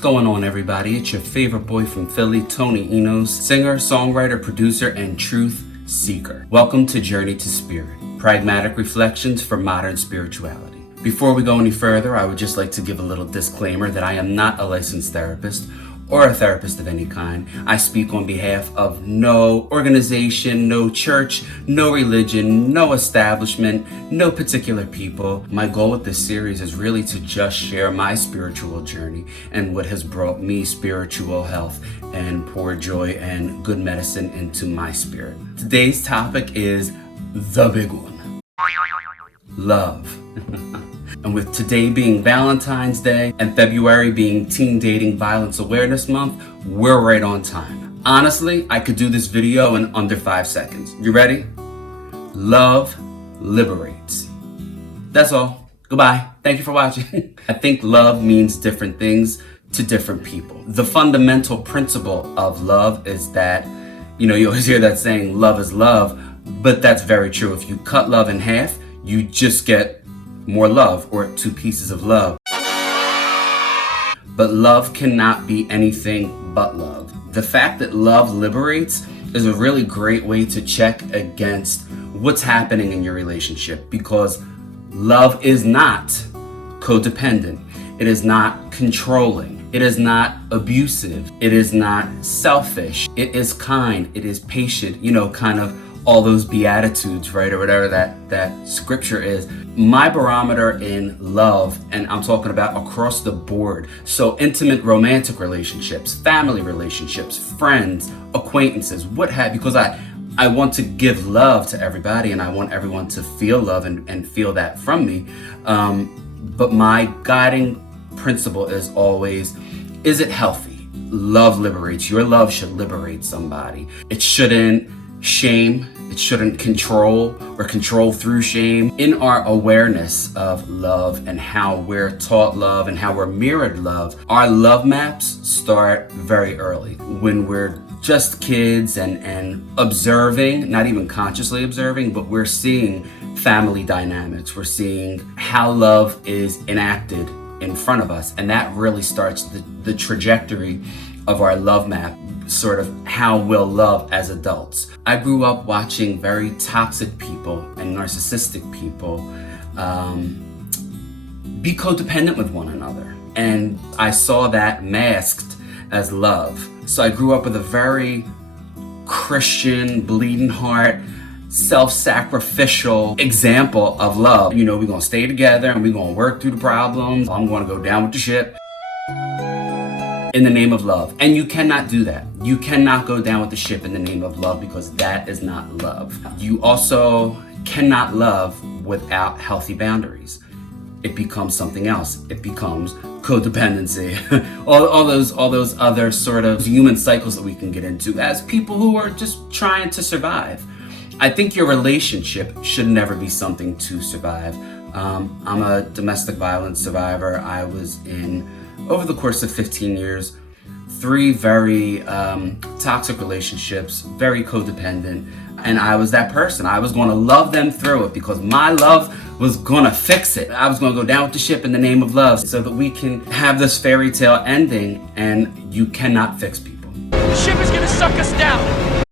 going on, everybody? It's your favorite boy from Philly, Tony Enos, singer, songwriter, producer, and truth seeker. Welcome to Journey to Spirit, Pragmatic Reflections for Modern Spirituality. Before we go any further, I would just like to give a little disclaimer that I am not a licensed therapist or a therapist of any kind. I speak on behalf of no organization, no church, no religion, no establishment, no particular people. My goal with this series is really to just share my spiritual journey and what has brought me spiritual health and poured joy and good medicine into my spirit. Today's topic is the big one: love. And with today being Valentine's Day and February being Teen Dating Violence Awareness Month, we're right on time. Honestly, I could do this video in under 5 seconds. You ready? Love liberates. That's all. Goodbye. Thank you for watching. I think love means different things to different people. The fundamental principle of love is that, you always hear that saying, love is love, but that's very true. If you cut love in half, you just get more love, or 2 pieces of love. But love cannot be anything but love. The fact that love liberates is a really great way to check against what's happening in your relationship, because love is not codependent. It is not controlling. It is not abusive. It is not selfish. It is kind. It is patient, kind of all those beatitudes, right? Or whatever that scripture is. My barometer in love, and I'm talking about across the board, so intimate romantic relationships, family relationships, friends, acquaintances, what have you, because I want to give love to everybody and I want everyone to feel love and feel that from me. But my guiding principle is always, is it healthy? Love liberates. Your love should liberate somebody. It shouldn't shame. It shouldn't control or control through shame. In our awareness of love and how we're taught love and how we're mirrored love, our love maps start very early. When we're just kids and observing, not even consciously observing, but we're seeing family dynamics. We're seeing how love is enacted in front of us. And that really starts the trajectory of our love map, sort of how we'll love as adults. I grew up watching very toxic people and narcissistic people be codependent with one another. And I saw that masked as love. So I grew up with a very Christian, bleeding heart, self-sacrificial example of love. We're gonna stay together and we're gonna work through the problems. I'm gonna go down with the ship in the name of love. And you cannot do that. You cannot go down with the ship in the name of love, because that is not love. You also cannot love without healthy boundaries. It becomes something else. It becomes codependency. all those other sort of human cycles that we can get into as people who are just trying to survive. I think your relationship should never be something to survive. I'm a domestic violence survivor. I was in, over the course of 15 years, 3 very toxic relationships, very codependent, and I was that person. I was going to love them through it because my love was going to fix it. I was going to go down with the ship in the name of love so that we can have this fairy tale ending, and you cannot fix people. The ship is going to suck us down.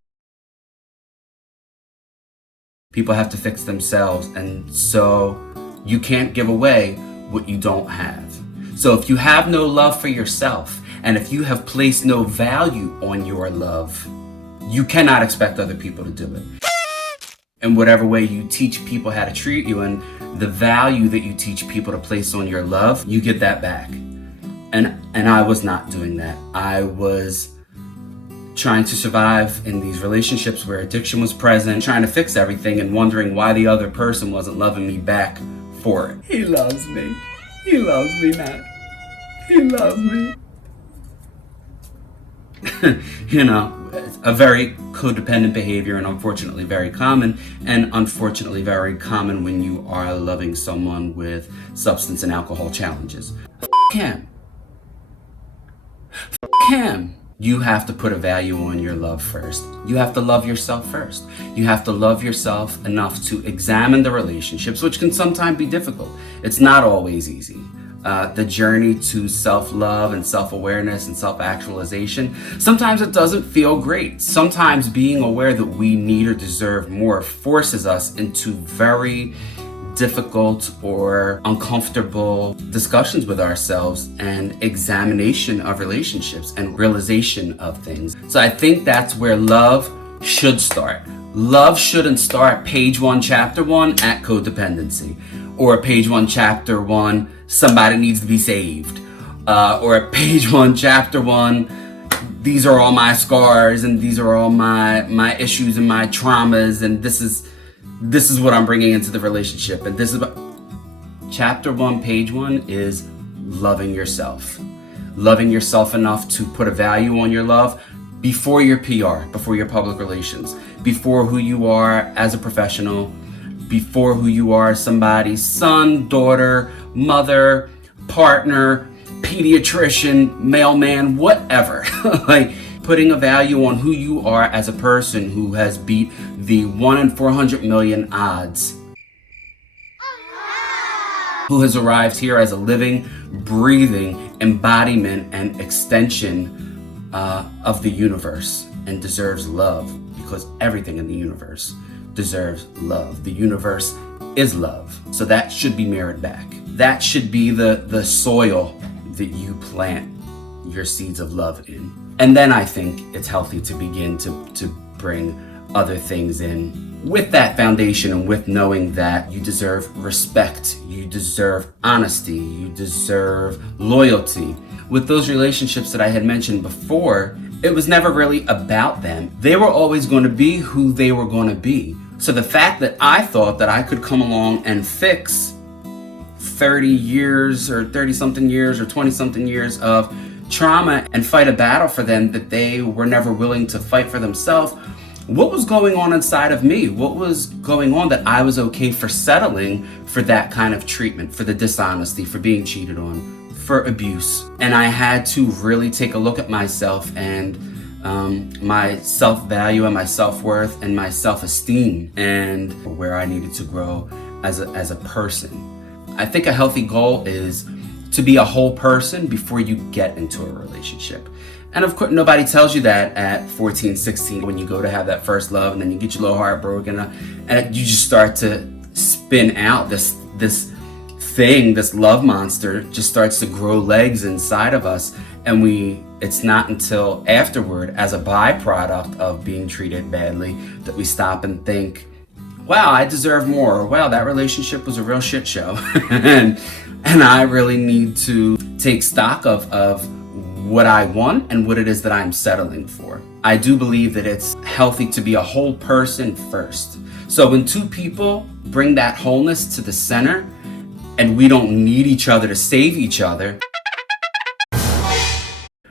People have to fix themselves, and so you can't give away what you don't have. So if you have no love for yourself, and if you have placed no value on your love, you cannot expect other people to do it. In whatever way you teach people how to treat you and the value that you teach people to place on your love, you get that back. And I was not doing that. I was trying to survive in these relationships where addiction was present, trying to fix everything and wondering why the other person wasn't loving me back for it. He loves me. He loves me now. He loves me. A very codependent behavior, and unfortunately very common, and unfortunately very common when you are loving someone with substance and alcohol challenges. F*** him. You have to put a value on your love first. You have to love yourself first. You have to love yourself enough to examine the relationships, which can sometimes be difficult. It's not always easy. the journey to self-love and self-awareness and self-actualization, sometimes it doesn't feel great. Sometimes being aware that we need or deserve more forces us into very difficult or uncomfortable discussions with ourselves and examination of relationships and realization of things. So I think that's where love should start. Love shouldn't start page 1, chapter 1 at codependency, or page 1, chapter 1, somebody needs to be saved, or page 1, chapter 1, these are all my scars and these are all my issues and my traumas, and this is what I'm bringing into the relationship. And this is about chapter 1, page 1 is loving yourself. Loving yourself enough to put a value on your love before your PR, before your public relations, before who you are as a professional, before who you are somebody's son, daughter, mother, partner, pediatrician, mailman, whatever. Like putting a value on who you are as a person who has beat the 1 in 400 million odds, who has arrived here as a living, breathing embodiment and extension of the universe and deserves love, because everything in the universe deserves love. The universe is love. So that should be mirrored back. That should be the soil that you plant your seeds of love in. And then I think it's healthy to begin to bring other things in with that foundation and with knowing that you deserve respect, you deserve honesty, you deserve loyalty. With those relationships that I had mentioned before, it was never really about them. They were always going to be who they were going to be. So the fact that I thought that I could come along and fix 30 years or 30 something years or 20 something years of trauma and fight a battle for them that they were never willing to fight for themselves, what was going on inside of me? What was going on that I was okay for settling for that kind of treatment, for the dishonesty, for being cheated on, for abuse? And I had to really take a look at myself and my self-value and my self-worth and my self-esteem and where I needed to grow as a person. I think a healthy goal is to be a whole person before you get into a relationship. And of course, nobody tells you that at 14, 16, when you go to have that first love and then you get your little heart broken and you just start to spin out this thing, this love monster just starts to grow legs inside of us. And it's not until afterward, as a byproduct of being treated badly, that we stop and think, wow, I deserve more. Or, wow, that relationship was a real shit show. and I really need to take stock of what I want and what it is that I'm settling for. I do believe that it's healthy to be a whole person first. So when two people bring that wholeness to the center and we don't need each other to save each other,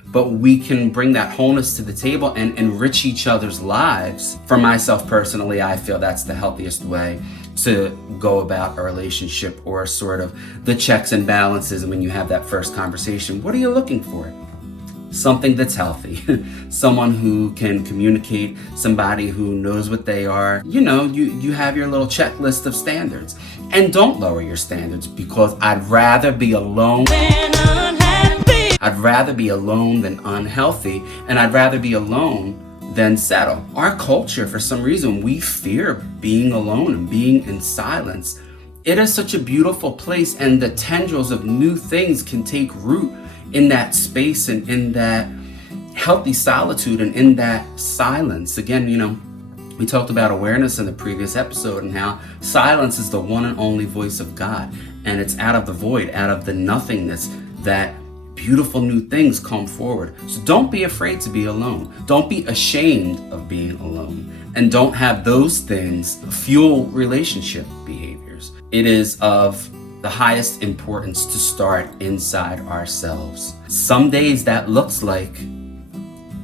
but we can bring that wholeness to the table and enrich each other's lives. For myself personally, I feel that's the healthiest way to go about a relationship, or sort of the checks and balances. And when you have that first conversation, what are you looking for? Something that's healthy, someone who can communicate, somebody who knows what they are. You know, you have your little checklist of standards, and don't lower your standards, because I'd rather be alone than unhappy. I'd rather be alone than unhealthy, and I'd rather be alone than settle. Our culture, for some reason, we fear being alone and being in silence. It is such a beautiful place, and the tendrils of new things can take root in that space and in that healthy solitude and in that silence. Again, you know, we talked about awareness in the previous episode and how silence is the one and only voice of God. And it's out of the void, out of the nothingness, that beautiful new things come forward. So don't be afraid to be alone. Don't be ashamed of being alone. And don't have those things fuel relationship behaviors. It is of the highest importance to start inside ourselves. Some days that looks like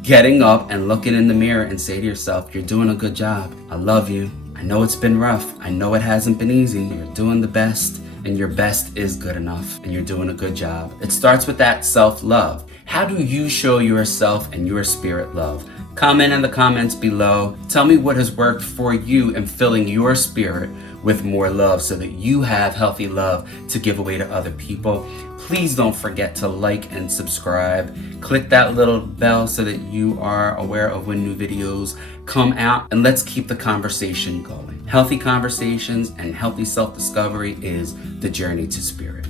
getting up and looking in the mirror and say to yourself, you're doing a good job. I love you. I know it's been rough. I know it hasn't been easy. You're doing the best, and your best is good enough, and you're doing a good job. It starts with that self-love. How do you show yourself and your spirit love? Comment in the comments below. Tell me what has worked for you in filling your spirit with more love so that you have healthy love to give away to other people. Please don't forget to like and subscribe. Click that little bell so that you are aware of when new videos come out, and let's keep the conversation going. Healthy conversations and healthy self-discovery is the journey to spirit.